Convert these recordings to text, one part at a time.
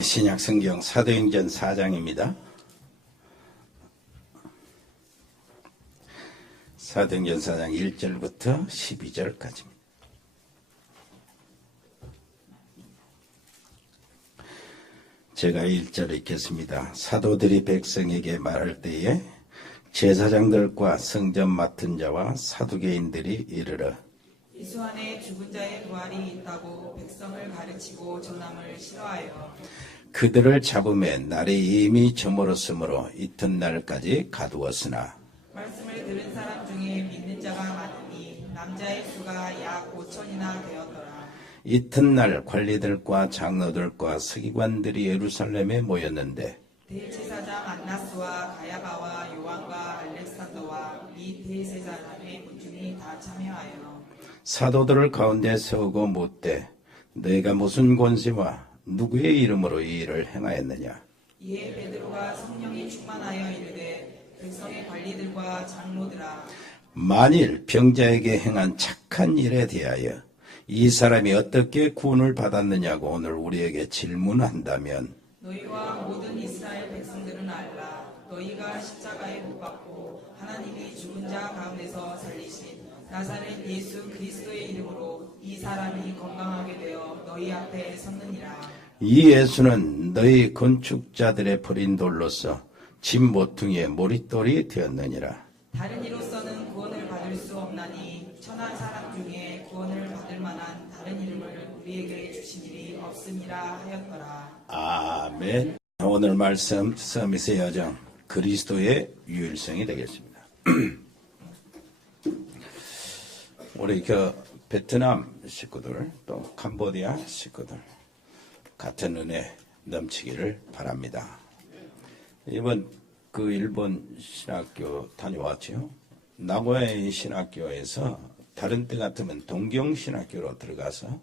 신약성경 사도행전 4장입니다. 사도행전 4장 1절부터 12절까지입니다. 제가 1절 읽겠습니다. 사도들이 백성에게 말할 때에 제사장들과 성전 맡은 자와 사두개인들이 이르러 예수 안에 죽은 자의 부활이 있다고 백성을 가르치고 전함을 싫어하여 그들을 잡음에 날이 이미 저물었으므로 이튿날까지 가두었으나 말씀을 들은 사람 중에 믿는 자가 많으니 남자의 수가 약 5천이나 되었더라. 이튿날 관리들과 장로들과 서기관들이 예루살렘에 모였는데 대제사장 안나스와 가야바와 요한과 알렉산더와 이 대제사장의 군중이 다 참여하여 사도들을 가운데 세우고 묻되 너희가 무슨 권세와 누구의 이름으로 이 일을 행하였느냐. 이에 베드로가 성령이 충만하여 이르되 백성의 관리들과 장로들아 만일 병자에게 행한 착한 일에 대하여 이 사람이 어떻게 구원을 받았느냐고 오늘 우리에게 질문한다면 너희와 모든 이스라엘 백성들은 알라. 너희가 십자가에 못 박고 하나님이 죽은 자 가운데서 살리신 나사렛 예수 그리스도의 이름으로 이 사람이 건강하게 되어 너희 앞에 섰느니라. 이 예수는 너희 건축자들의 버린 돌로서 집 모퉁이의 머릿돌이 되었느니라. 다른 이로서는 구원을 받을 수 없나니 천한 사람 중에 구원을 받을 만한 다른 이름을 우리에게 주신 일이 없음이라 하였더라. 아멘. 오늘 말씀 서밋의 여정 그리스도의 유일성이 되겠습니다. 우리 베트남 식구들 또 캄보디아 식구들 같은 은혜 넘치기를 바랍니다. 이번 일본 신학교 다녀왔죠. 나고야의 신학교에서 다른 때 같으면 동경 신학교로 들어가서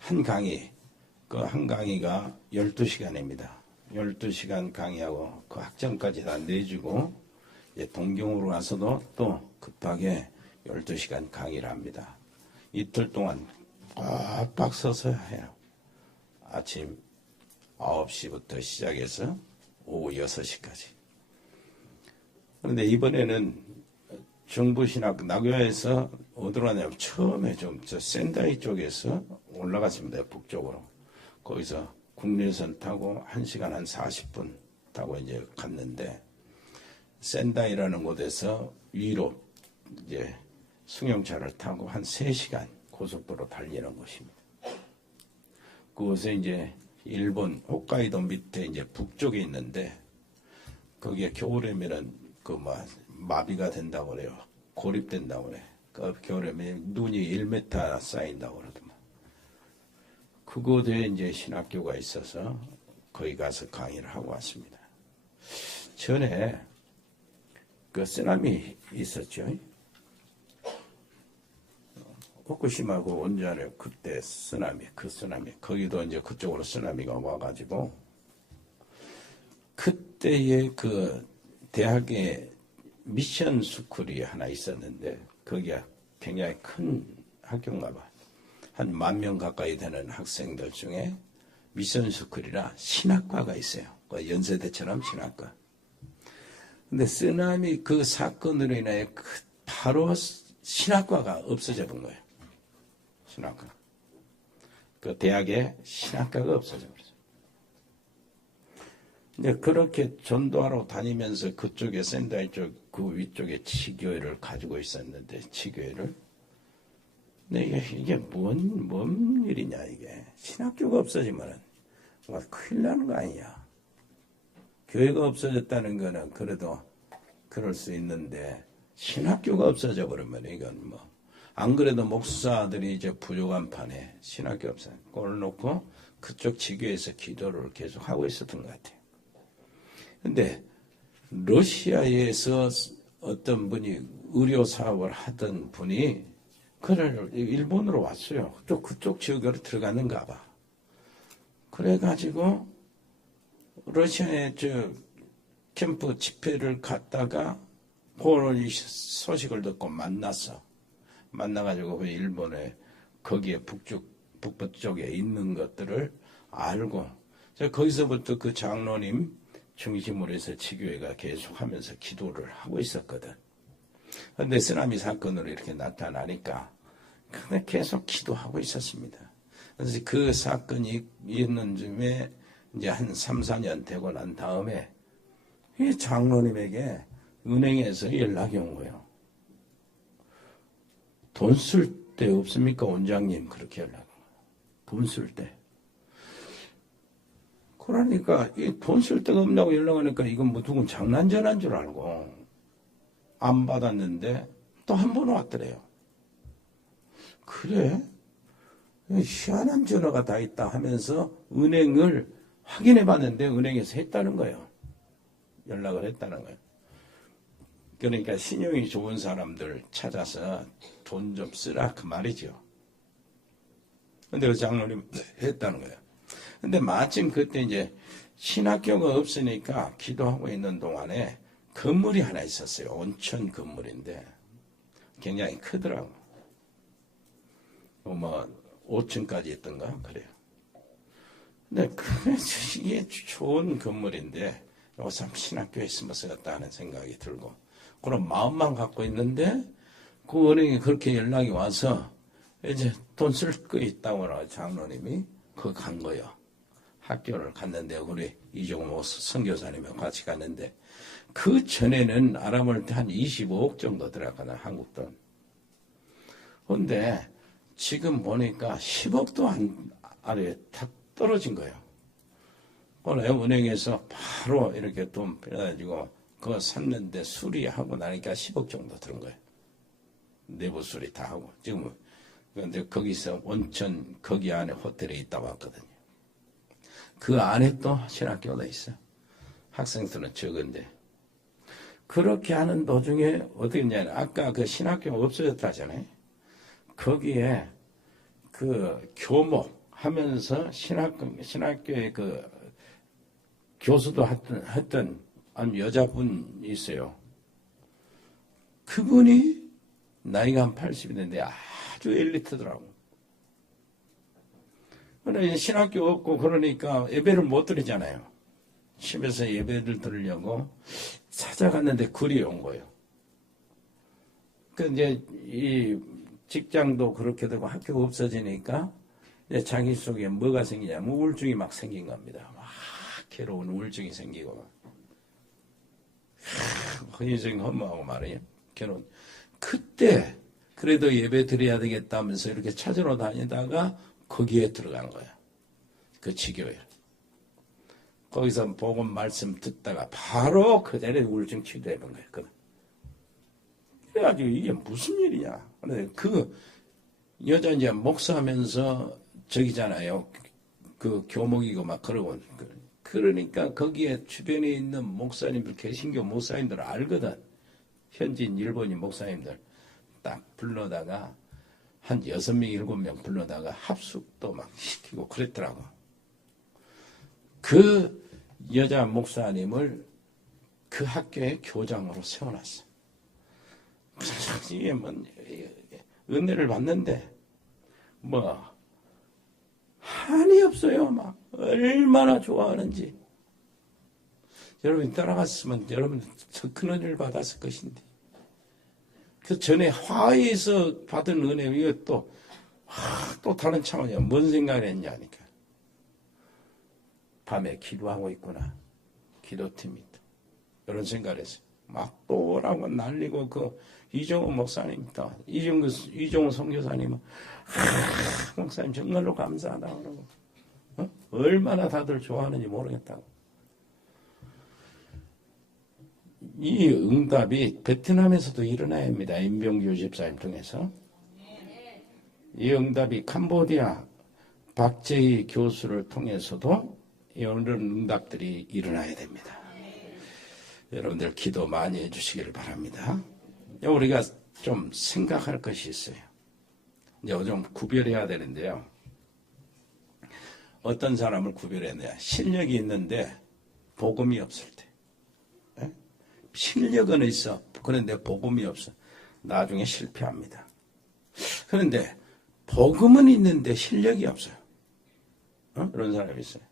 한 강의가 12시간입니다. 12시간 강의하고 그 학점까지 다 내주고 이제 동경으로 와서도 또 급하게 12시간 강의를 합니다. 이틀 동안 빡빡 서서 해요. 아침 9시부터 시작해서 오후 6시까지. 그런데 이번에는 정부신학 나고야에서 어디로 가냐면 처음에 저 센다이 쪽에서 올라갔습니다. 북쪽으로. 거기서 국내선 타고 1시간 한 40분 타고 이제 갔는데 센다이라는 곳에서 위로 이제 승용차를 타고 한 3시간 고속도로 달리는 곳입니다. 그곳에 이제 일본 홋카이도 밑에 이제 북쪽에 있는데 거기에 겨울에면은 마비가 된다고 그래요. 고립된다고 그래. 겨울에면 눈이 1m 쌓인다고 그러더만. 그곳에 이제 신학교가 있어서 거기 가서 강의를 하고 왔습니다. 전에 쓰나미 있었죠. 후쿠시마고 원자력 그때 쓰나미 거기도 이제 그쪽으로 쓰나미가 와가지고 그때의 대학에 미션 스쿨이 하나 있었는데 거기가 굉장히 큰 학교인가 봐. 한 10,000명 가까이 되는 학생들 중에 미션 스쿨이라 신학과가 있어요. 연세대처럼 신학과. 근데 쓰나미 그 사건으로 인해 바로 신학과가 없어져 본 거예요. 신학과. 그 대학에 신학과가 없어져 버렸어요. 근데 그렇게 전도하러 다니면서 그쪽에 센다이 쪽 그 위쪽에 치교회를 가지고 있었는데 치교회를. 근데 이게 뭔 일이냐 이게. 신학교가 없어지면은 큰일 나는 거 아니냐. 교회가 없어졌다는 거는 그래도 그럴 수 있는데 신학교가 없어져 버리면 이건 안 그래도 목사들이 이제 부족한 판에 신학교 없어요. 그걸 놓고 그쪽 지교에서 기도를 계속 하고 있었던 것 같아요. 근데 러시아에서 어떤 분이 의료 사업을 하던 분이 그를 일본으로 왔어요. 또 그쪽 지역으로 들어가는가 봐. 그래가지고 러시아에 캠프 집회를 갔다가 이 소식을 듣고 만나가지고 일본에 거기에 북부 쪽에 있는 것들을 알고 거기서부터 그 장로님 중심으로 해서 지교회가 계속하면서 기도를 하고 있었거든. 근데 쓰나미 사건으로 이렇게 나타나니까 근데 계속 기도하고 있었습니다. 그래서 그 사건이 있는 즈음에 이제 한 3, 4년 되고 난 다음에 이 장로님에게 은행에서 연락이 온 거예요. 돈 쓸 데 없습니까? 원장님. 그렇게 연락이 온 거예요. 돈 쓸 때. 그러니까 돈 쓸 데가 없냐고 연락하니까 이건 뭐 누군 장난 전화인 줄 알고 안 받았는데 또 한 번 왔더래요. 그래? 희한한 전화가 다 있다 하면서 은행을 확인해 봤는데 은행에서 했다는 거예요. 연락을 했다는 거예요. 그러니까 신용이 좋은 사람들 찾아서 돈 좀 쓰라 그 말이죠. 근데 그 장로님 했다는 거예요. 근데 마침 그때 이제 신학교가 없으니까 기도하고 있는 동안에 건물이 하나 있었어요. 온천 건물인데 굉장히 크더라고. 뭐 5층까지 있던가 그래요. 근데 이게 좋은 건물인데 요새 신학교에 있으면 쓰겠다 하는 생각이 들고 그런 마음만 갖고 있는데 그 은행에 그렇게 연락이 와서 이제 돈 쓸 거 있다고 장로님이 그 간 거예요. 학교를 갔는데 우리 이종호 선교사님하고 같이 갔는데 그 전에는 알아볼 때 한 25억 정도 들어가나 한국 돈. 그런데 지금 보니까 10억도 아래 다 떨어진 거예요. 그래 은행에서 바로 이렇게 돈 빼가지고 그거 샀는데 수리하고 나니까 10억 정도 들은 거예요. 내부 수리 다 하고 지금 근데 거기서 온천 거기 안에 호텔에 있다고 왔거든요. 그 안에 또 신학교가 있어. 학생들은 적은데 그렇게 하는 도중에 어떻게 했냐면 아까 그 신학교가 없어졌다잖아요. 거기에 그 교목 하면서 신학교에 그 교수도 했던 여자분이 있어요. 그분이 나이가 한 80인데 아주 엘리트더라고. 그러니까 신학교 없고 그러니까 예배를 못 드리잖아요. 집에서 예배를 드리려고 찾아갔는데 글이 온 거예요. 그 이제 이 직장도 그렇게 되고 학교가 없어지니까 이제 자기 속에 뭐가 생기냐면 우울증이 막 생긴 겁니다. 막 괴로운 우울증이 생기고 인생 허무하고 말이에요. 괴로운. 그때 그래도 예배 드려야 되겠다면서 이렇게 찾으러 다니다가 거기에 들어간 거예요. 그 지교회. 거기서 복음 말씀 듣다가 바로 그대로 우울증 치료되는 거예요. 그래가지고 이게 무슨 일이냐. 그 여자 이제 목사하면서 저기잖아요. 그 교목이고 막 그러고. 그러니까 거기에 주변에 있는 목사님들, 개신교 목사님들 알거든. 현지인 일본인 목사님들 딱 불러다가 한 6명, 7명 불러다가 합숙도 막 시키고 그랬더라고. 그 여자 목사님을 그 학교의 교장으로 세워놨어. 이게 뭐, 은혜를 받는데, 뭐, 한이 없어요. 막, 얼마나 좋아하는지. 여러분이 따라갔으면 여러분 더 큰 은혜를 받았을 것인데. 그 전에 화해에서 받은 은혜, 이거 또 다른 차원이야. 뭔 생각을 했냐니까. 밤에 기도하고 있구나. 기도팀이 또. 이런 생각을 했어요. 막 또 오라고 날리고, 이종호 목사님 또, 이종호 선교사님은, 목사님 정말로 감사하다. 그러고. 얼마나 다들 좋아하는지 모르겠다고. 이 응답이 베트남에서도 일어나야 합니다. 임병규 집사님 통해서. 이 응답이 캄보디아 박재희 교수를 통해서도 이런 응답들이 일어나야 됩니다. 여러분들 기도 많이 해주시기를 바랍니다. 우리가 좀 생각할 것이 있어요. 이제 좀 구별해야 되는데요. 어떤 사람을 구별해야 돼요? 실력이 있는데 복음이 없을 때. 실력은 있어. 그런데 복음이 없어. 나중에 실패합니다. 그런데 복음은 있는데 실력이 없어요. 그런 사람이 있어요.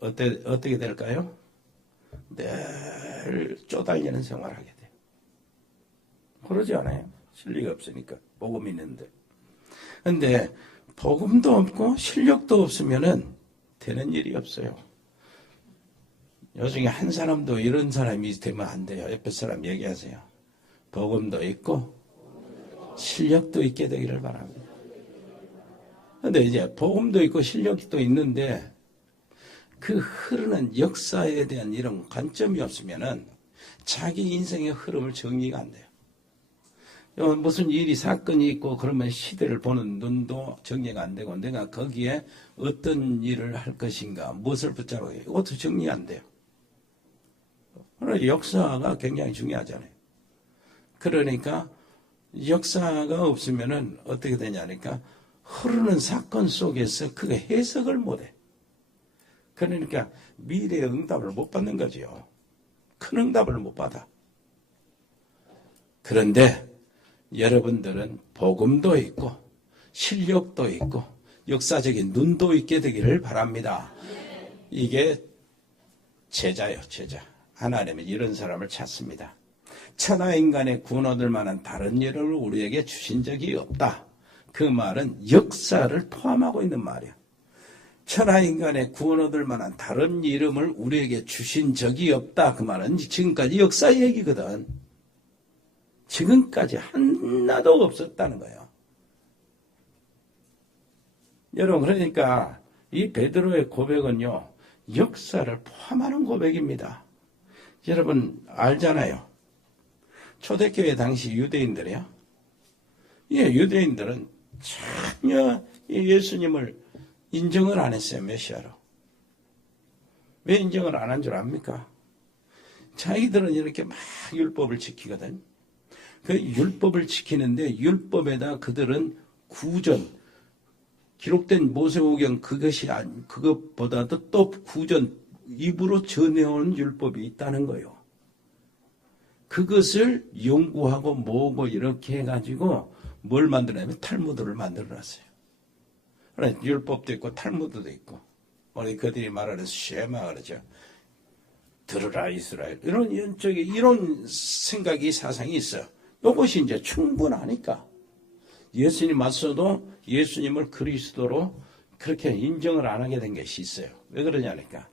어떻게 될까요? 늘 쪼달리는 생활을 하게 돼요. 그러지 않아요? 실력이 없으니까. 복음이 있는데. 근데 복음도 없고 실력도 없으면은 되는 일이 없어요. 요즘에 한 사람도 이런 사람이 되면 안 돼요. 옆에 사람 얘기하세요. 복음도 있고 실력도 있게 되기를 바랍니다. 근데 이제 복음도 있고 실력도 있는데 그 흐르는 역사에 대한 이런 관점이 없으면은 자기 인생의 흐름을 정리가 안 돼요. 무슨 일이 사건이 있고 그러면 시대를 보는 눈도 정리가 안 되고 내가 거기에 어떤 일을 할 것인가 무엇을 붙잡고 이것도 정리 안 돼요. 그러나 역사가 굉장히 중요하잖아요. 그러니까 역사가 없으면은 어떻게 되냐니까 흐르는 사건 속에서 그게 해석을 못해. 그러니까 미래의 응답을 못 받는 거지요. 큰 응답을 못 받아. 그런데 여러분들은 복음도 있고 실력도 있고 역사적인 눈도 있게 되기를 바랍니다. 이게 제자요, 제자. 하나님은 이런 사람을 찾습니다. 천하 인간의 구원 얻을 만한 다른 일을 우리에게 주신 적이 없다. 그 말은 역사를 포함하고 있는 말이야. 천하 인간의 구원 얻을 만한 다른 이름을 우리에게 주신 적이 없다. 그 말은 지금까지 역사 얘기거든. 지금까지 하나도 없었다는 거예요. 여러분, 그러니까 이 베드로의 고백은요, 역사를 포함하는 고백입니다. 여러분 알잖아요. 초대교회 당시 유대인들이요. 유대인들은 전혀 예수님을 인정을 안 했어요. 메시아로. 왜 인정을 안 한 줄 압니까? 자기들은 이렇게 막 율법을 지키거든. 그 율법을 지키는데 율법에다 그들은 구전, 기록된 모세오경 그것보다도 또 구전, 입으로 전해온 율법이 있다는 거예요. 그것을 연구하고 모으고 이렇게 해가지고 뭘 만들었냐면 탈무드를 만들어놨어요. 율법도 있고 탈무드도 있고 우리 그들이 말하는 쉐마 그러죠. 들으라 이스라엘. 이런 생각이 사상이 있어요. 이것이 이제 충분하니까 예수님 맞서도 예수님을 그리스도로 그렇게 인정을 안 하게 된 것이 있어요. 왜 그러냐니까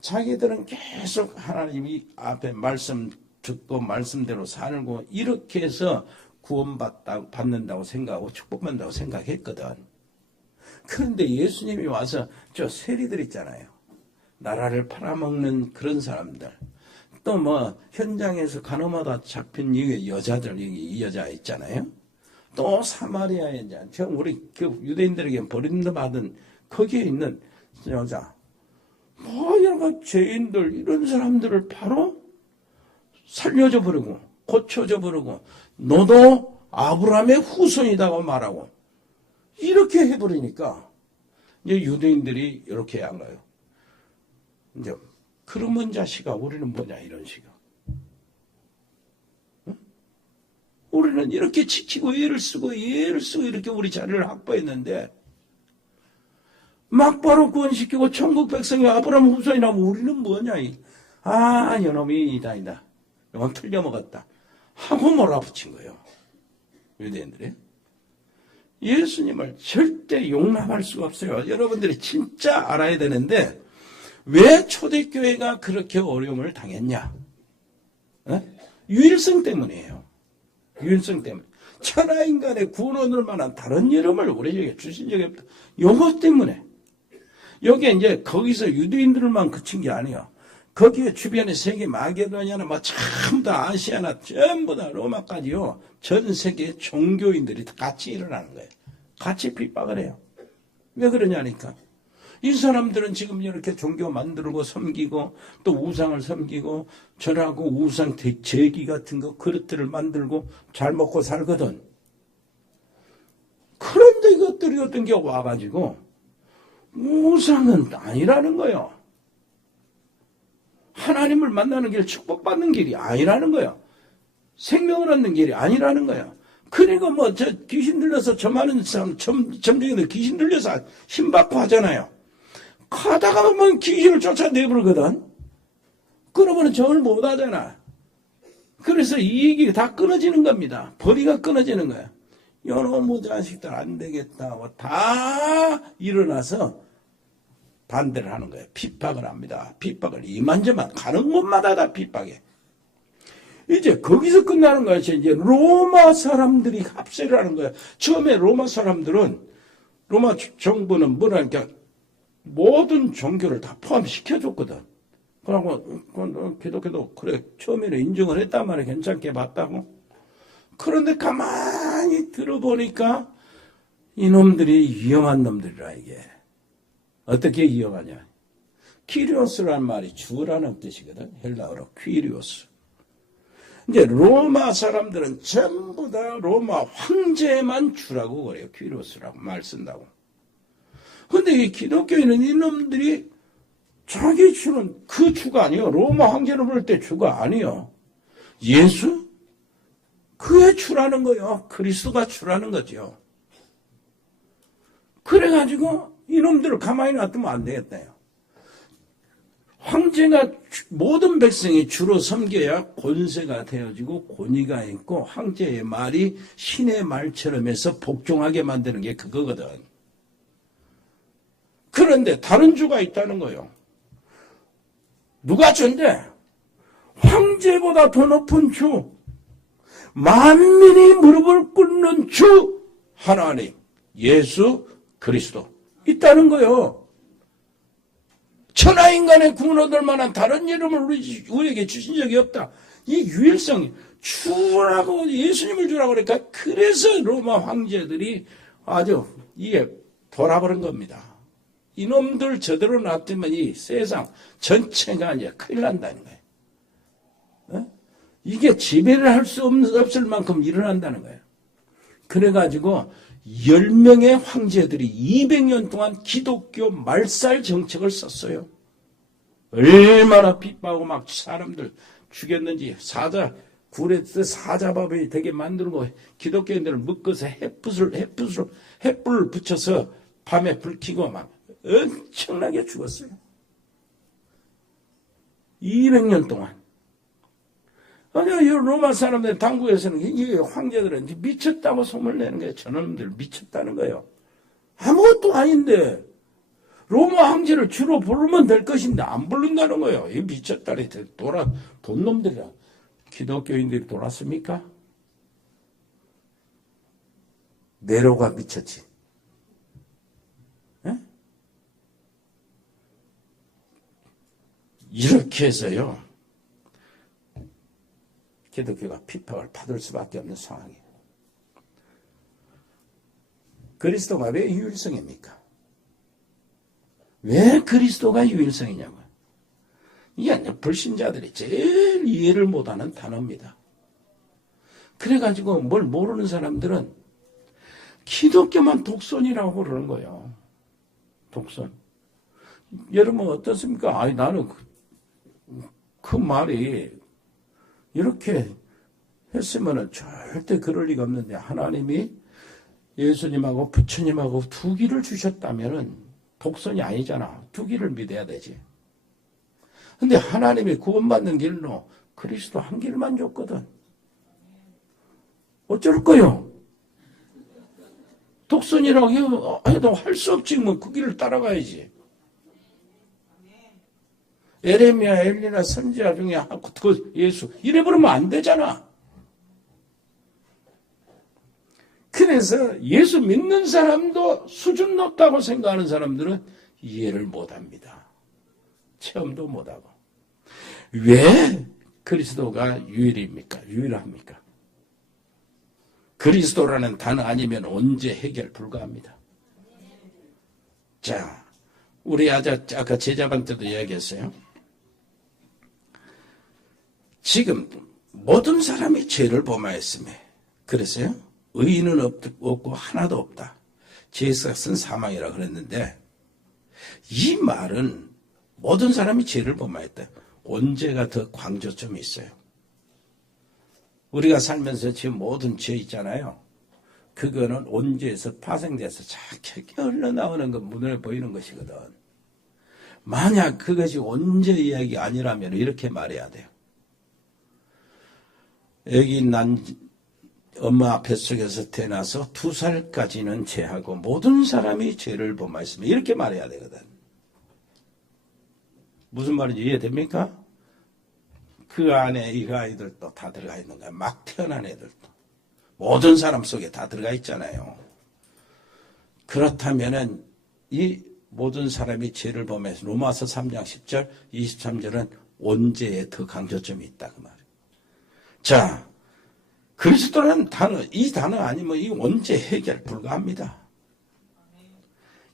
자기들은 계속 하나님이 앞에 말씀 듣고 말씀대로 살고 이렇게 해서 구원받는다고 생각하고 축복받는다고 생각했거든. 그런데 예수님이 와서 저 세리들 있잖아요. 나라를 팔아먹는 그런 사람들. 또 뭐 현장에서 간호마다 잡힌 여자들, 이 여자 있잖아요. 또 사마리아에 이제 우리 그 유대인들에게 버림받은 거기에 있는 여자. 여러 죄인들 이런 사람들을 바로 살려줘 버리고 고쳐줘 버리고 너도 아브라함의 후손이다고 말하고 이렇게 해버리니까 이제 유대인들이 이렇게 한 거예요. 이제 그러면 자식아 우리는 뭐냐 이런 식으로. 응? 우리는 이렇게 지키고 예를 쓰고 이렇게 우리 자리를 확보했는데 막바로 구원시키고 천국 백성이 아브라함 후손이라면 우리는 뭐냐 이놈이 이다 이건 틀려먹었다 하고 몰아붙인 거예요. 유대인들이. 예수님을 절대 용납할 수가 없어요. 여러분들이 진짜 알아야 되는데 왜 초대교회가 그렇게 어려움을 당했냐? 유일성 때문이에요. 유일성 때문에. 천하인간의 구원 얻을 만한 다른 이름을 우리에게 주신 적이 없다. 요것 때문에. 여기에 이제 거기서 유대인들만 그친 게 아니에요. 거기에 주변에 세계 마게도냐나 전부 다 아시아나 전부 다 로마까지요. 전 세계 종교인들이 같이 일어나는 거예요. 같이 핍박을 해요. 왜 그러냐니까. 이 사람들은 지금 이렇게 종교 만들고 섬기고 또 우상을 섬기고 절하고 우상 제기 같은 거 그릇들을 만들고 잘 먹고 살거든. 그런데 이것들이 어떤 게 와가지고 우상은 아니라는 거예요. 하나님을 만나는 길, 축복받는 길이 아니라는 거예요. 생명을 얻는 길이 아니라는 거예요. 그리고 귀신 들려서 저 많은 사람, 점쟁이들 귀신 들려서 힘받고 하잖아요. 가다가 보면 귀신을 쫓아내버리거든. 그러면 정을 못 하잖아. 그래서 이익이 다 끊어지는 겁니다. 벌이가 끊어지는 거야. 요놈의 자식들 안 되겠다 하고 다 일어나서 반대를 하는 거예요. 핍박을 합니다. 핍박을 이만저만 가는 곳마다 다 핍박해. 이제 거기서 끝나는 거야. 이제 로마 사람들이 합세를 하는 거야. 처음에 로마 사람들은 로마 정부는 뭐라니까 모든 종교를 다 포함시켜줬거든. 그러고 기독교도 그래 처음에는 인정을 했단 말이야. 괜찮게 봤다고. 그런데 가만히 들어보니까 이놈들이 위험한 놈들이라 이게. 어떻게 위험하냐. 키리오스라는 말이 주라는 뜻이거든. 헬라어로 퀴리오스. 이제 로마 사람들은 전부 다 로마 황제만 주라고 그래요. 퀴리오스라고 말 쓴다고. 근데 이 기독교인은 이놈들이 자기 주는 그 주가 아니요. 로마 황제를 부를 때 주가 아니요. 예수? 그의 주라는 거요. 그리스도가 주라는 거죠. 그래가지고 이놈들을 가만히 놔두면 안 되겠다요. 황제가 모든 백성이 주로 섬겨야 권세가 되어지고 권위가 있고 황제의 말이 신의 말처럼 해서 복종하게 만드는 게 그거거든. 그런데 다른 주가 있다는 거예요. 누가 주인데? 황제보다 더 높은 주, 만민이 무릎을 꿇는 주 하나님, 예수 그리스도 있다는 거예요. 천하인간의 구원 얻을 만한 다른 이름을 우리에게 주신 적이 없다. 이 유일성이 주라고 예수님을 주라고 그러니까 그래서 로마 황제들이 아주 이게 돌아버린 겁니다. 이놈들 저대로 놔두면 이 세상 전체가 이제 큰일 난다는 거예요. 어? 이게 지배를 할 수 없을 만큼 일어난다는 거예요. 그래가지고 10명의 황제들이 200년 동안 기독교 말살 정책을 썼어요. 얼마나 핍박하고 막 사람들 죽였는지 굴에서 사자밥이 되게 만들고 기독교인들을 묶어서 햇불을 붙여서 밤에 불 켜고 막 엄청나게 죽었어요. 200년 동안. 아니, 로마 사람들 당국에서는 이 황제들은 미쳤다고 소문내는 거예요. 저놈들 미쳤다는 거예요. 아무것도 아닌데 로마 황제를 주로 부르면 될 것인데 안 부른다는 거예요. 이 미쳤다리 돈 놈들이라. 기독교인들이 돌았습니까? 네로가 미쳤지. 에? 이렇게 해서요. 기독교가 핍박을 받을 수밖에 없는 상황이에요. 그리스도가 왜 유일성입니까? 왜 그리스도가 유일성이냐고요. 이게 불신자들이 제일 이해를 못하는 단어입니다. 그래가지고 뭘 모르는 사람들은 기독교만 독선이라고 그러는 거예요. 독선. 여러분 어떻습니까? 아니 나는 그 말이 이렇게 했으면 절대 그럴 리가 없는데 하나님이 예수님하고 부처님하고 두 길을 주셨다면 독선이 아니잖아. 두 길을 믿어야 되지. 근데 하나님이 구원받는 길로 그리스도 한 길만 줬거든. 어쩔 거요? 독선이라고 해도 할 수 없지. 뭐 그 길을 따라가야지. 에레미야, 엘리나 선지자 중에 그 예수 이래 버리면 안 되잖아. 그래서 예수 믿는 사람도 수준 높다고 생각하는 사람들은 이해를 못합니다. 체험도 못하고. 왜 그리스도가 유일합니까? 그리스도라는 단어 아니면 언제 해결 불가합니다. 자, 우리 아까 제자방 때도 이야기했어요. 지금 모든 사람이 죄를 범하였으며 그랬어요. 의인은 없고 하나도 없다. 죄에서 쓴 사망이라 그랬는데 이 말은 모든 사람이 죄를 범하였다. 언제가 더 강조점이 있어요. 우리가 살면서 지금 모든 죄 있잖아요. 그거는 언제에서 파생돼서 착하게 흘러나오는 것 눈에 보이는 것이거든. 만약 그것이 원죄 이야기가 아니라면 이렇게 말해야 돼요. 여기 난 엄마 뱃속에서 태어나서 2살까지는 죄하고 모든 사람이 죄를 범하였으면 이렇게 말해야 되거든. 무슨 말인지 이해됩니까? 그 안에 이 아이들도 다 들어가 있는 거야. 막 태어난 애들도. 모든 사람 속에 다 들어가 있잖아요. 그렇다면은 이 모든 사람이 죄를 범해서 로마서 3장 10절, 23절은 원죄에 더 강조점이 있다 그 말이에요. 자, 그리스도라는 단어, 이 단어 아니면 이 원죄 해결 불가합니다.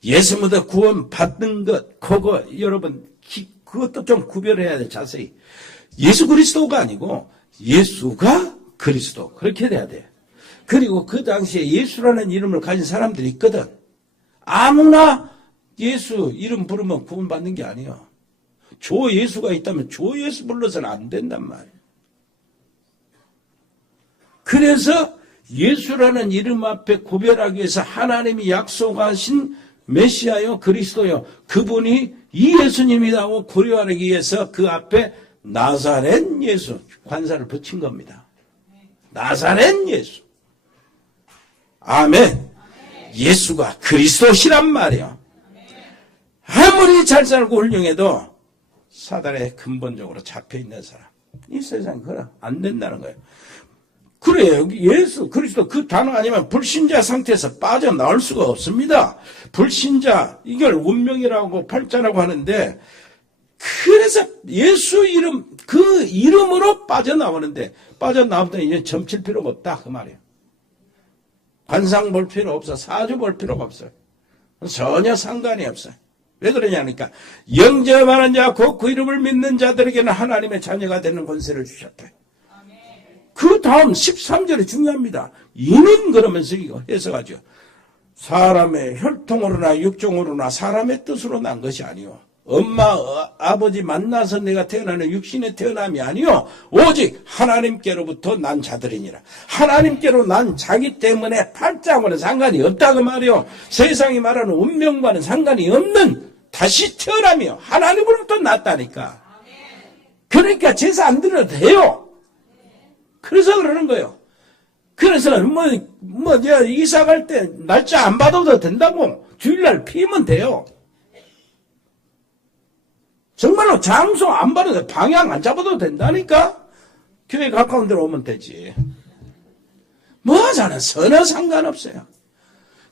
예수 믿어 구원 받는 것, 그거 여러분 그것도 좀 구별해야 돼 자세히. 예수 그리스도가 아니고 예수가 그리스도 그렇게 돼야 돼. 그리고 그 당시에 예수라는 이름을 가진 사람들이 있거든. 아무나 예수 이름 부르면 구원받는 게 아니야. 조 예수가 있다면 조 예수 불러서는 안 된단 말이야. 그래서 예수라는 이름 앞에 구별하기 위해서 하나님이 약속하신 메시아요 그리스도요 그분이 이 예수님이라고 구별하기 위해서 그 앞에 나사렛 예수 관사를 붙인 겁니다. 나사렛 예수. 아멘. 예수가 그리스도시란 말이요. 아무리 잘 살고 훌륭해도 사단에 근본적으로 잡혀있는 사람 이 세상에 그래 안 된다는 거예요. 그래요. 예수 그리스도 그 단어 아니면 불신자 상태에서 빠져나올 수가 없습니다. 불신자 이걸 운명이라고 팔자라고 하는데 그래서 예수 이름 그 이름으로 빠져나오는데 빠져나오면 이제 점칠 필요가 없다 그 말이에요. 관상 볼 필요 없어. 사주 볼 필요가 없어요. 전혀 상관이 없어요. 왜 그러냐니까 영접하는 자 곧 그 이름을 믿는 자들에게는 하나님의 자녀가 되는 권세를 주셨다. 그 다음 13절이 중요합니다. 이는 그러면서 이거 해석하죠. 사람의 혈통으로나 육종으로나 사람의 뜻으로 난 것이 아니요. 엄마 아버지 만나서 내가 태어나는 육신의 태어남이 아니요. 오직 하나님께로부터 난 자들이니라. 하나님께로 난 자기 때문에 팔자하고는 상관이 없다 그 말이요. 세상이 말하는 운명과는 상관이 없는 다시 태어남이요. 하나님으로부터 났다니까. 그러니까 제사 안 드려도 돼요. 그래서 그러는 거예요. 그래서 이사 갈 때 날짜 안 받아도 된다고 주일날 피면 돼요. 정말로 장소 안 받아도 방향 안 잡아도 된다니까. 교회 가까운 데로 오면 되지. 뭐 하자는 전혀 상관없어요.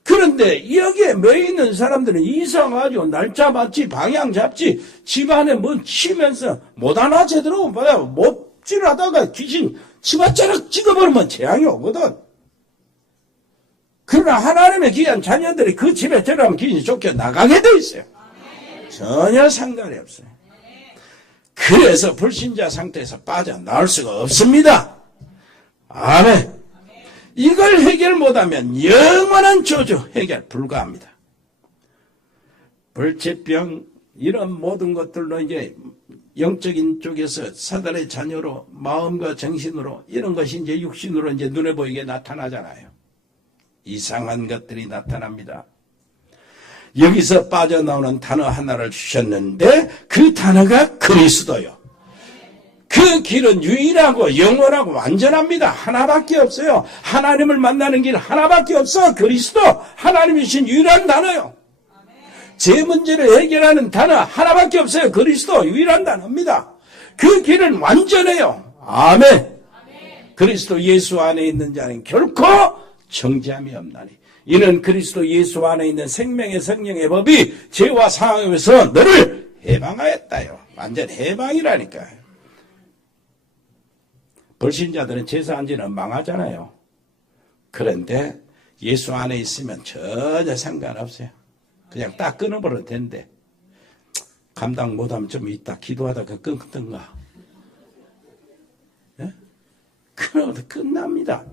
그런데 여기에 매 있는 사람들은 이사 가지고 날짜 받지 방향 잡지 집안에 뭐 치면서 못 하나 제대로 봐요. 못질하다가 귀신 치맛자락 찍어버리면 재앙이 오거든. 그러나 하나님의 귀한 자녀들이 그 집에 들어가면 귀신이 쫓겨 나가게 돼 있어요. 전혀 상관이 없어요. 그래서 불신자 상태에서 빠져나올 수가 없습니다. 아멘. 이걸 해결 못하면 영원한 저주 해결 불가합니다. 불치병 이런 모든 것들로 이제 영적인 쪽에서 사단의 자녀로 마음과 정신으로 이런 것이 이제 육신으로 이제 눈에 보이게 나타나잖아요. 이상한 것들이 나타납니다. 여기서 빠져나오는 단어 하나를 주셨는데 그 단어가 그리스도요. 그 길은 유일하고 영원하고 완전합니다. 하나밖에 없어요. 하나님을 만나는 길 하나밖에 없어. 그리스도 하나님이신 유일한 단어요. 제 문제를 해결하는 단어 하나밖에 없어요. 그리스도 유일한 단어입니다. 그 길은 완전해요. 아멘. 그리스도 예수 안에 있는 자는 결코 정죄함이 없나니 이는 그리스도 예수 안에 있는 생명의 성령의 법이 죄와 상함에서 너를 해방하였다요. 완전 해방이라니까요. 불신자들은 제사 안 지는 망하잖아요. 그런데 예수 안에 있으면 전혀 상관없어요. 그냥 딱 끊어버려도 되는데 감당 못하면 좀 이따 기도하다가 끊든가. 예? 그러면 끝납니다.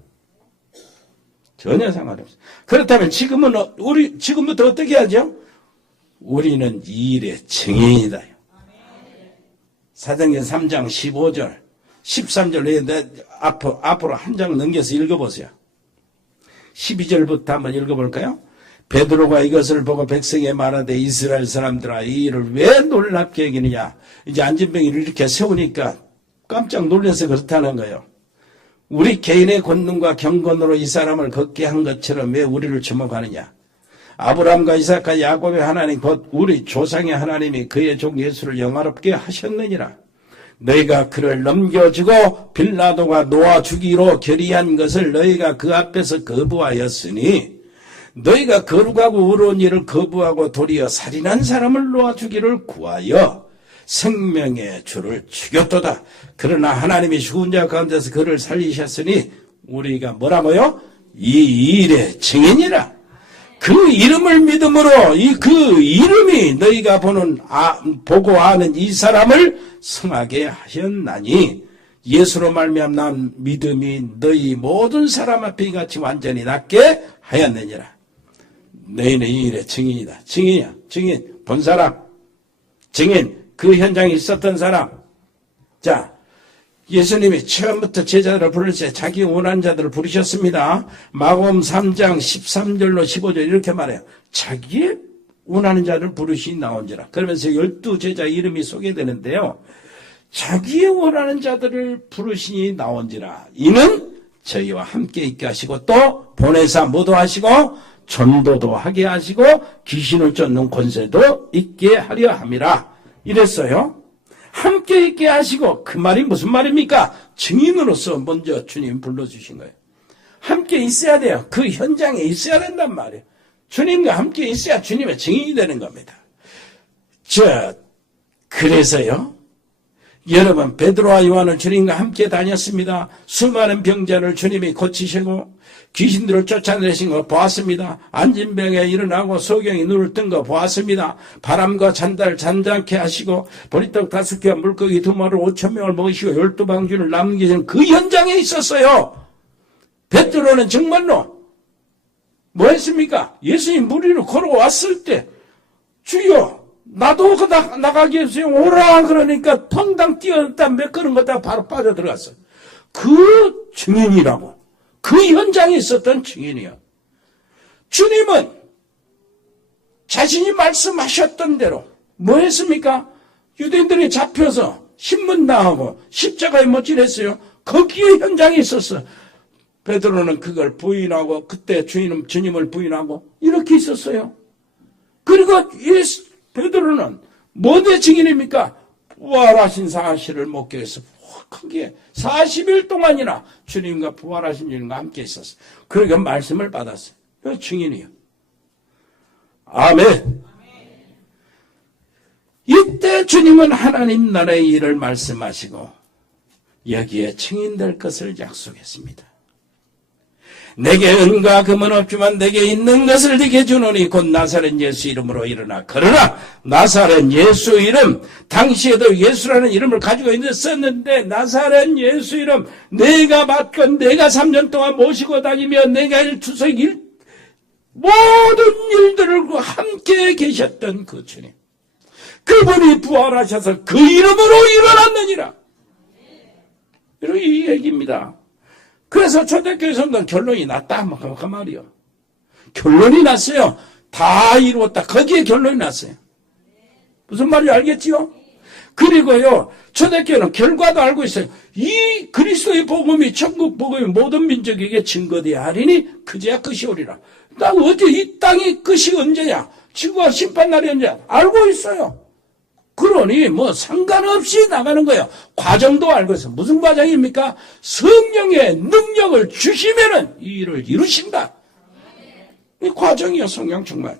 전혀 상관없어요. 그렇다면 지금부터 어떻게 하죠? 우리는 이 일의 증인이다. 사도행전 3장 15절 13절 앞으로 한 장 넘겨서 읽어보세요. 12절부터 한번 읽어볼까요? 베드로가 이것을 보고 백성에 말하되 이스라엘 사람들아 이 일을 왜 놀랍게 여기느냐. 이제 안진뱅이를 이렇게 세우니까 깜짝 놀라서 그렇다는 거예요. 우리 개인의 권능과 경건으로 이 사람을 걷게 한 것처럼 왜 우리를 주목하느냐. 아브라함과 이삭과 야곱의 하나님 곧 우리 조상의 하나님이 그의 종 예수를 영화롭게 하셨느니라. 너희가 그를 넘겨주고 빌라도가 놓아주기로 결의한 것을 너희가 그 앞에서 거부하였으니 너희가 거룩하고 의로운 일을 거부하고 도리어 살인한 사람을 놓아주기를 구하여 생명의 주를 죽였도다. 그러나 하나님이 죽은 자 가운데서 그를 살리셨으니 우리가 뭐라고요? 이 일의 증인이라. 그 이름을 믿음으로 그 이름이 너희가 보고 아는 이 사람을 성하게 하셨나니 예수로 말미암아 난 믿음이 너희 모든 사람 앞에 이같이 완전히 낫게 하였느니라. 너희는 이 일의 증인이다. 증인이야. 증인. 본 사람. 증인. 그 현장에 있었던 사람. 자, 예수님이 처음부터 제자들을 부르실 때 자기 원하는 자들을 부르셨습니다. 마가복음 3장 13절로 15절 이렇게 말해요. 자기 원하는 자를 부르시 나온지라. 그러면서 12제자 이름이 소개되는데요. 자기의 원하는 자들을 부르시니 나온지라. 이는 저희와 함께 있게 하시고 또 보내사 모도하시고 전도도 하게 하시고 귀신을 쫓는 권세도 있게 하려 함이라. 이랬어요. 함께 있게 하시고 그 말이 무슨 말입니까? 증인으로서 먼저 주님 불러주신 거예요. 함께 있어야 돼요. 그 현장에 있어야 된단 말이에요. 주님과 함께 있어야 주님의 증인이 되는 겁니다. 그래서요. 여러분 베드로와 요한은 주님과 함께 다녔습니다. 수많은 병자를 주님이 고치시고 귀신들을 쫓아내신 거 보았습니다. 안진병에 일어나고 소경이 눈을 뜬 거 보았습니다. 바람과 잔달 잔잔케 하시고 보리떡 5개와 물고기 2마리 5,000명을 먹이시고 12방주를 남기신 그 현장에 있었어요. 베드로는 정말로 뭐 했습니까? 예수님 무리로 걸어왔을 때 주여 나도 나가게 해주세요. 오라 그러니까 펑당 뛰어났다 몇 걸음 걷다가 바로 빠져들어갔어요. 그 증인이라고. 그 현장에 있었던 증인이요. 주님은 자신이 말씀하셨던 대로 뭐 했습니까? 유대인들이 잡혀서 신문당하고 십자가에 못 지냈어요. 거기에 현장에 있었어. 베드로는 그걸 부인하고 그때 주님을 부인하고 이렇게 있었어요. 그리고 베드로는 뭐의 증인입니까? 부활하신 사실을 목격해서 크게 40일 동안이나 주님과 부활하신 주님과 함께 있었어요. 그러니까 말씀을 받았어요. 그 증인이요. 아멘. 이때 주님은 하나님 나라의 일을 말씀하시고 여기에 증인될 것을 약속했습니다. 내게 은과 금은 없지만 내게 있는 것을 네게 주노니 곧 나사렛 예수 이름으로 일어나. 그러나 나사렛 예수 이름 당시에도 예수라는 이름을 가지고 있었는데 나사렛 예수 이름 내가 맡건 내가 3년 동안 모시고 다니며 내가 모든 일들을 함께 계셨던 그 주님. 그분이 부활하셔서 그 이름으로 일어났느니라. 이런 이 얘기입니다. 그래서 초대교회 성도는 결론이 났다. 그 말이요. 결론이 났어요. 다 이루었다. 거기에 결론이 났어요. 무슨 말인지 알겠지요? 그리고요. 초대교회는 결과도 알고 있어요. 이 그리스도의 복음이 천국 복음이 모든 민족에게 증거되어야 하리니 그제야 끝이 오리라. 나 어제 이 땅이 끝이 언제냐? 지구가 심판날이 언제냐? 알고 있어요. 그러니 뭐 상관없이 나가는 거예요. 과정도 알고 있어요. 무슨 과정입니까? 성령의 능력을 주시면은 이 일을 이루신다. 이 과정이요. 성령 충만.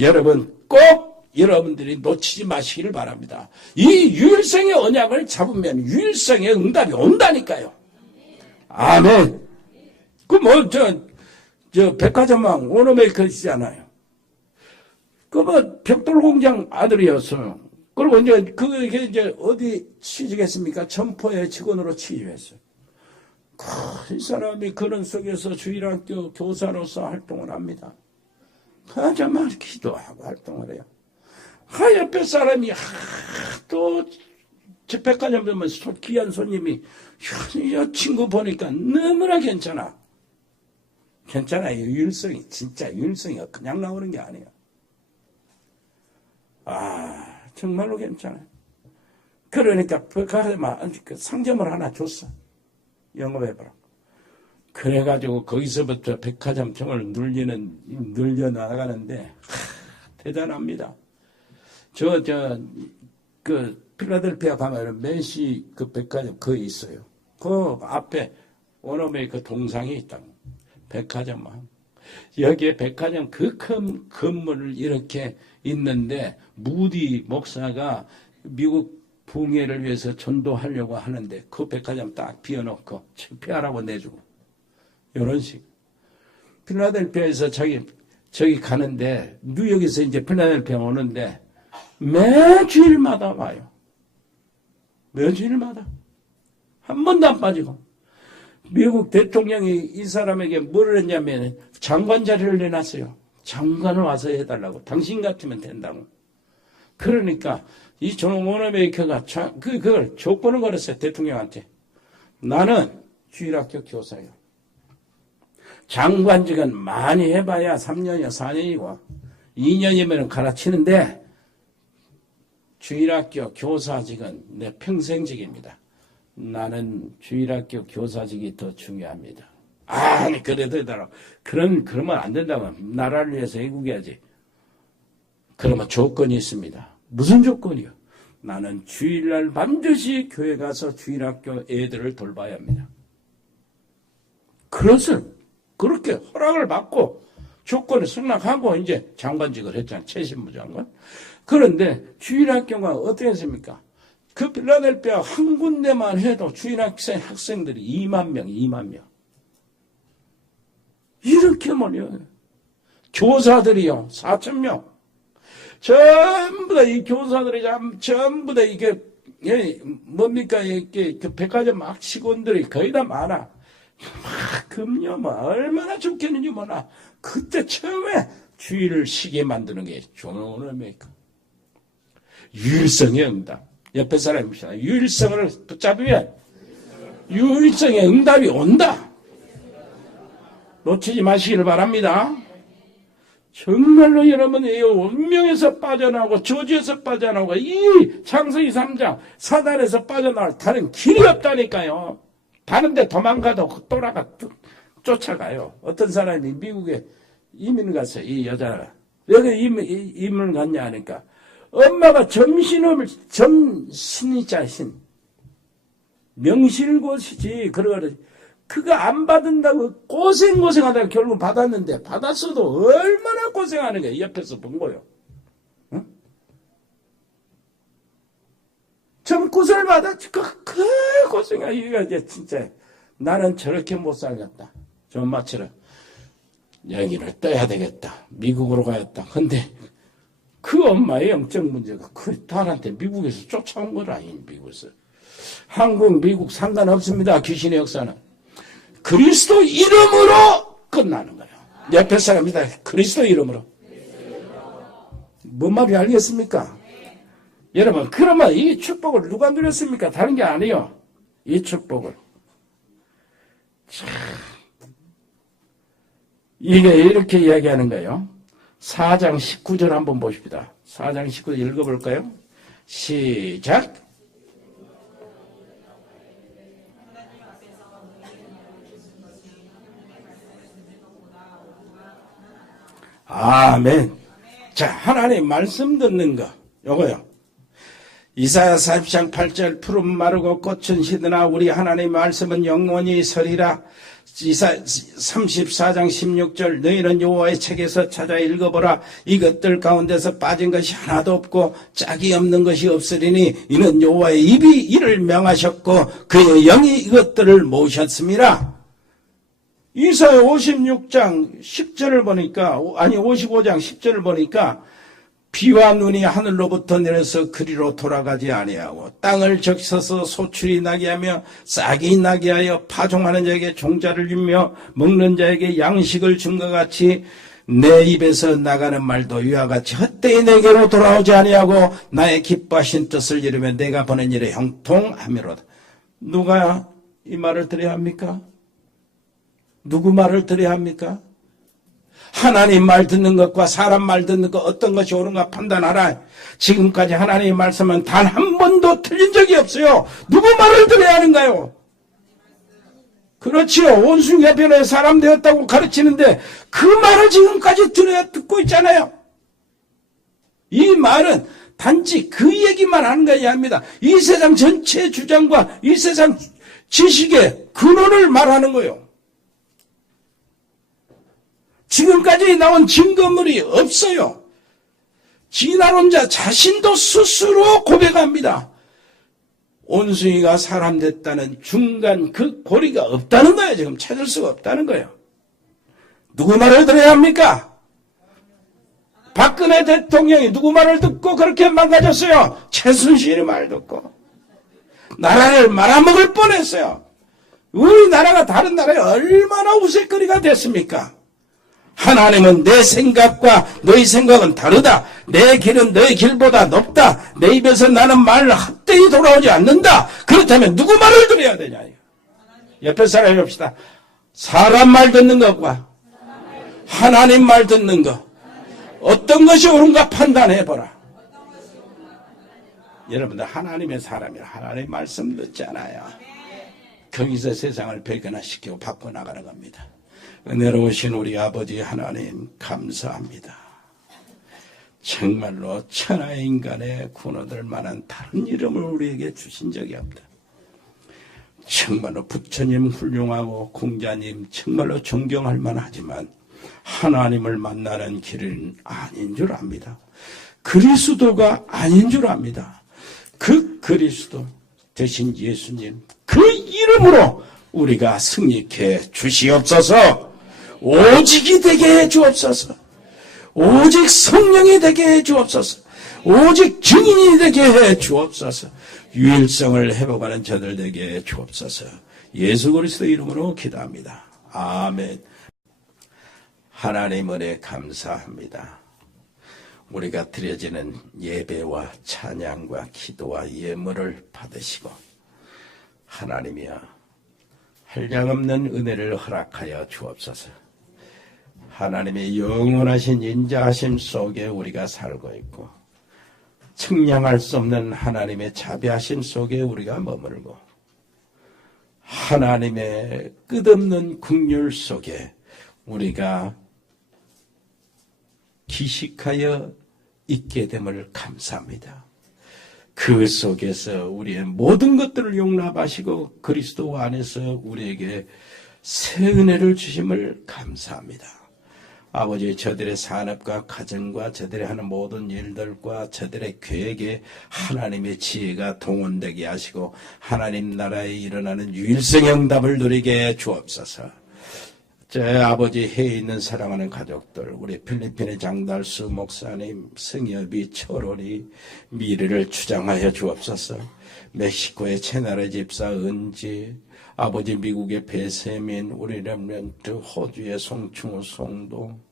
여러분 꼭 여러분들이 놓치지 마시기를 바랍니다. 이 유일성의 언약을 잡으면 유일성의 응답이 온다니까요. 아멘. 백화점왕 워너메이커시잖아요. 벽돌공장 아들이었어요. 그리고 이제 어디 취직했습니까? 점포의 직원으로 취직했어요. 이 사람이 그런 속에서 주일학교 교사로서 활동을 합니다. 정말 기도하고 활동을 해요. 옆에 사람이 또 백화점 보면 귀한 손님이 이 친구 보니까 너무나 괜찮아. 괜찮아요. 유일성이, 진짜 유일성이 그냥 나오는 게 아니에요. 정말로 괜찮아요. 그러니까 백화점 상점을 하나 줬어. 영업해보라. 그래가지고 거기서부터 백화점 정을 늘려나가는데, 대단합니다. 필라델피아 가면 메시 그 백화점 거기 있어요. 그 앞에 원어메이 그 동상이 있다. 백화점만. 여기에 백화점 그 큰 건물을 이렇게 있는데, 무디 목사가 미국 붕괴를 위해서 전도하려고 하는데, 그 백화점 딱 비워놓고, 집회하라고 내주고. 이런 식. 필라델피아에서 저기 가는데, 뉴욕에서 이제 필라델피아 오는데, 매주일마다 와요. 매주일마다. 한 번도 안 빠지고. 미국 대통령이 이 사람에게 뭐를 했냐면 장관 자리를 내놨어요. 장관을 와서 해달라고. 당신 같으면 된다고. 그러니까 이 존 워너메이커가 그걸 조건을 걸었어요. 대통령한테. 나는 주일학교 교사예요. 장관직은 많이 해봐야 3년이야 4년이고 2년이면 가르치는데 주일학교 교사직은 내 평생직입니다. 나는 주일학교 교사직이 더 중요합니다. 아니 그래도 되더라고. 그러면 안 된다고. 나라를 위해서 애국해야지. 그러면 조건이 있습니다. 무슨 조건이요? 나는 주일날 반드시 교회 가서 주일학교 애들을 돌봐야 합니다. 그것을 그렇게 허락을 받고 조건을 승낙하고 이제 장관직을 했잖아요. 최신부 장관. 그런데 주일학교가 어떻게 했습니까? 그 필라델피아 한 군데만 해도 주일학생들이 2만 명. 이렇게 많아요. 교사들이요. 4,000명. 전부 다 이 교사들이 전부 다 이게 뭡니까? 이게 그 백화점 막 직원들이 거의 다 많아. 막 금요 뭐 얼마나 좋겠는지 몰라. 그때 처음에 주의를 시게 만드는 게 존 워너메이커. 유일성의 응답. 옆에 사람입니다. 유일성을 붙잡으면 유일성의 응답이 온다. 놓치지 마시기를 바랍니다. 정말로 여러분 이 운명에서 빠져나오고 저주에서 빠져나오고 이 창세기 3장 사단에서 빠져나올 다른 길이 없다니까요. 다른 데 도망가도 쫓아가요. 어떤 사람이 미국에 이민 갔어요. 이 여자가. 왜 이민을 갔냐 하니까 엄마가 점신이자 신. 명실고시지. 그거 안 받는다고 고생하다가 결국 받았는데 받았어도 얼마나 고생하는 거야. 옆에서 본 거요. 응? 점굿을 받았지. 그 고생이야. 이거 이제 진짜 나는 저렇게 못 살겠다. 저 엄마처럼 여기를 떠야 되겠다. 미국으로 가야겠다. 근데 그 엄마의 영적 문제가 그 딸한테 미국에서 쫓아온 거라. 미국에서. 한국, 미국 상관없습니다. 귀신의 역사는. 그리스도 이름으로 끝나는 거예요. 옆에 사람입니다. 그리스도 이름으로. 뭔 말인지 알겠습니까? 여러분, 그러면 이 축복을 누가 누렸습니까? 다른 게 아니에요. 이 축복을. 참. 이게 이렇게 이야기하는 거예요. 4장 19절 한번 보십시다. 4장 19절 읽어볼까요? 시작. 아멘. 자, 하나님 말씀 듣는 거, 요거요. 이사야 40장 8절 푸른 마르고 꽃은 시드나 우리 하나님 말씀은 영원히 서리라. 이사 34장 16절 너희는 여호와의 책에서 찾아 읽어보라. 이것들 가운데서 빠진 것이 하나도 없고 짝이 없는 것이 없으리니 이는 여호와의 입이 이를 명하셨고 그의 영이 이것들을 모으셨습니다. 이사야 56장 10절을 보니까 55장 10절을 보니까 비와 눈이 하늘로부터 내려서 그리로 돌아가지 아니하고 땅을 적셔서 소출이 나게 하며 싹이 나게 하여 파종하는 자에게 종자를 주며 먹는 자에게 양식을 준 것 같이 내 입에서 나가는 말도 이와 같이 헛되이 내게로 돌아오지 아니하고 나의 기뻐하신 뜻을 이루며 내가 보낸 일에 형통하미로다. 누가 이 말을 들어야 합니까? 누구 말을 들어야 합니까? 하나님 말 듣는 것과 사람 말 듣는 것 어떤 것이 옳은가 판단하라. 지금까지 하나님의 말씀은 단 한 번도 틀린 적이 없어요. 누구 말을 들어야 하는가요? 그렇지요. 원숭이가 변해 사람 되었다고 가르치는데 그 말을 지금까지 듣고 있잖아요. 이 말은 단지 그 얘기만 하는 것이 아닙니다. 이 세상 전체의 주장과 이 세상 지식의 근원을 말하는 거예요. 지금까지 나온 증거물이 없어요. 진화론자 자신도 스스로 고백합니다. 원숭이가 사람 됐다는 중간 그 고리가 없다는 거예요. 지금 찾을 수가 없다는 거예요. 누구 말을 들어야 합니까? 박근혜 대통령이 누구 말을 듣고 그렇게 망가졌어요? 최순실의 말 듣고. 나라를 말아먹을 뻔했어요. 우리나라가 다른 나라에 얼마나 우스갯거리가 됐습니까? 하나님은 내 생각과 너희 생각은 다르다. 내 길은 너희 길보다 높다. 내 입에서 나는 말 헛되이 돌아오지 않는다. 그렇다면 누구 말을 들어야 되냐. 옆에 사람이 봅시다. 사람 말 듣는 것과 하나님 말 듣는 것. 어떤 것이 옳은가 판단해보라. 여러분들 하나님의 사람이라 하나님의 말씀 듣잖아요. 거기서 세상을 배변화시키고 바꿔나가는 겁니다. 은혜로우신 우리 아버지 하나님 감사합니다. 정말로 천하의 인간의 구원될 만한 다른 이름을 우리에게 주신 적이 없다. 정말로 부처님 훌륭하고 공자님 정말로 존경할 만하지만 하나님을 만나는 길은 아닌 줄 압니다. 그리스도가 아닌 줄 압니다. 그 그리스도 대신 예수님 그 이름으로 우리가 승리케 주시옵소서. 오직이 되게 해 주옵소서. 오직 성령이 되게 해 주옵소서. 오직 증인이 되게 해 주옵소서. 유일성을 회복하는 저들 되게 해 주옵소서. 예수 그리스도 이름으로 기도합니다. 아멘. 하나님 은혜 감사합니다. 우리가 드려지는 예배와 찬양과 기도와 예물을 받으시고 하나님이여 한량없는 은혜를 허락하여 주옵소서. 하나님의 영원하신 인자하심 속에 우리가 살고 있고 측량할 수 없는 하나님의 자비하심 속에 우리가 머물고 하나님의 끝없는 긍휼 속에 우리가 기식하여 있게 됨을 감사합니다. 그 속에서 우리의 모든 것들을 용납하시고 그리스도 안에서 우리에게 새 은혜를 주심을 감사합니다. 아버지, 저들의 산업과 가정과 저들의 하는 모든 일들과 저들의 계획에 하나님의 지혜가 동원되게 하시고 하나님 나라에 일어나는 유일성 응답을 누리게 주옵소서. 제 아버지 해에 있는 사랑하는 가족들, 우리 필리핀의 장달수 목사님, 승엽이, 철원이 미래를 주장하여 주옵소서. 멕시코의 채나레 집사 은지, 아버지 미국의 배세민, 우리 렘넌트 호주의 송충우 송도,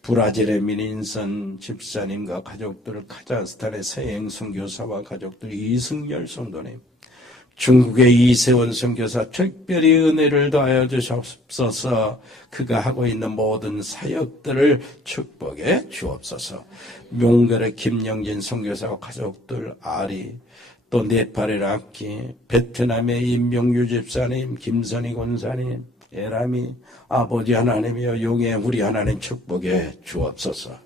브라질의 민인선 집사님과 가족들, 카자흐스탄의 서행 선교사와 가족들, 이승열 성도님, 중국의 이세원 선교사 특별히 은혜를 더하여 주옵소서. 그가 하고 있는 모든 사역들을 축복해 주옵소서. 몽골의 김영진 선교사와 가족들, 아리, 또 네팔의 락기, 베트남의 임명유 집사님, 김선희 권사님, 에라미, 아버지 하나님이여 용의 우리 하나님 축복해 주옵소서.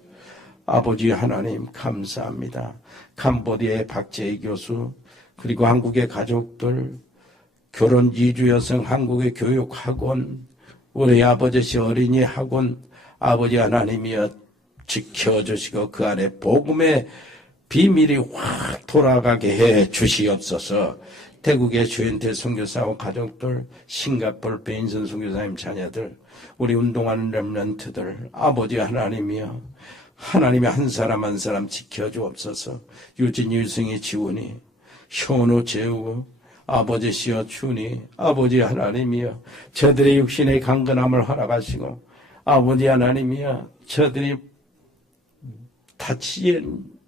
아버지 하나님 감사합니다. 캄보디아의 박재희 교수, 그리고 한국의 가족들, 결혼 이주 여성 한국의 교육학원, 우리 아버지 어린이 학원, 아버지 하나님이여 지켜주시고 그 안에 복음의 비밀이 확 돌아가게 해 주시옵소서. 태국의 주현태 선교사와 가족들, 싱가포르 베인선 선교사님 자녀들, 우리 운동하는 렘넌트들, 아버지 하나님이여 하나님의 한 사람 한 사람 지켜주옵소서. 유진, 유승희, 지훈이, 현우, 재우, 아버지시여 주니, 아버지 하나님이여 저들의 육신의 강건함을 허락하시고 아버지 하나님이여 저들이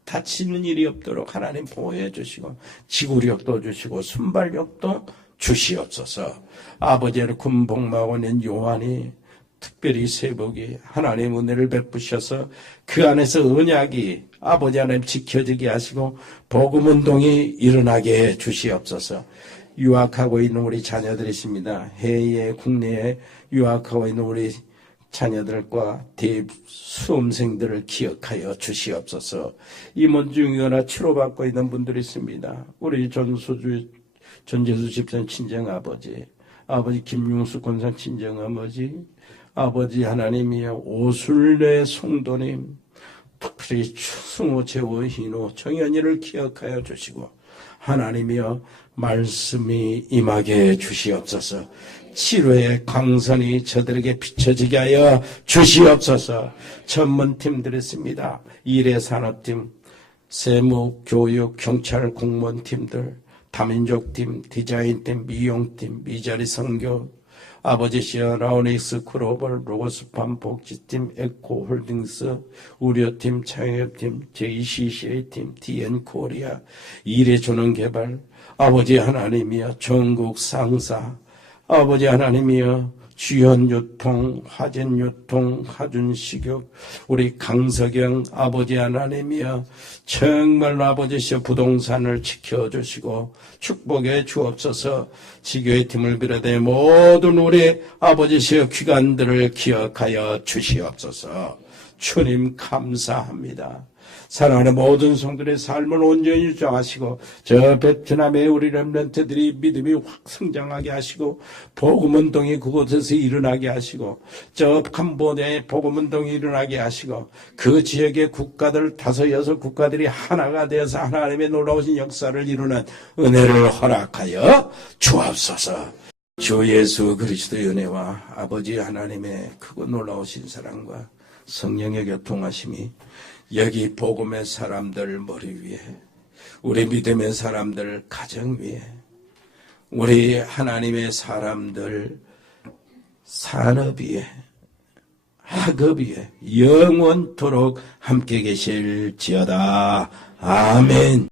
다치는 일이 없도록 하나님 보호해 주시고 지구력도 주시고 순발력도 주시옵소서. 아버지의 군복마원인 요한이 특별히 세복이 하나님 은혜를 베푸셔서 그 안에서 언약이 아버지 하나님 지켜지게 하시고 복음운동이 일어나게 해 주시옵소서. 유학하고 있는 우리 자녀들이십니다. 해외 국내에 유학하고 있는 우리 자녀들과 수험생들을 기억하여 주시옵소서. 임원 중이거나 치료받고 있는 분들이 있습니다. 우리 전재수 집사님 친정아버지, 아버지 김용수 권사 친정아버지, 아버지 하나님이여 오술래 성도님, 특별히 승호, 재호, 희노, 정연이를 기억하여 주시고 하나님이여 말씀이 임하게 주시옵소서. 치료의 강선이 저들에게 비춰지게 하여 주시옵소서. 전문팀들이 있습니다. 일해산업팀, 세무, 교육, 경찰, 공무원팀들, 다민족팀, 디자인팀, 미용팀, 미자리 선교, 아버지시여 라오닉스 글로벌 로고스팜 복지팀, 에코 홀딩스, 의료팀, 창업팀, JCCA팀, DN 코리아, 일해조능개발, 아버지 하나님이여 전국 상사, 아버지 하나님이여 주현유통, 화진유통, 하준식욕, 우리 강석영 아버지 하나님이여 정말 아버지시여 부동산을 지켜주시고 축복해 주옵소서. 지교의 팀을 비롯해 모든 우리 아버지시여 귀관들을 기억하여 주시옵소서. 주님 감사합니다. 사랑하는 모든 성들의 삶을 온전히 유정하시고 저 베트남의 우리 렘넌트들이 믿음이 확 성장하게 하시고 복음운동이 그곳에서 일어나게 하시고 저 캄보디아의 복음운동이 일어나게 하시고 그 지역의 국가들 5, 6 국가들이 하나가 되어서 하나님의 놀라우신 역사를 이루는 은혜를 허락하여 주옵소서. 주 예수 그리스도의 은혜와 아버지 하나님의 크고 놀라우신 사랑과 성령의 교통하심이 여기 복음의 사람들 머리 위에, 우리 믿음의 사람들 가정 위에, 우리 하나님의 사람들 산업 위에, 학업 위에 영원토록 함께 계실지어다. 아멘.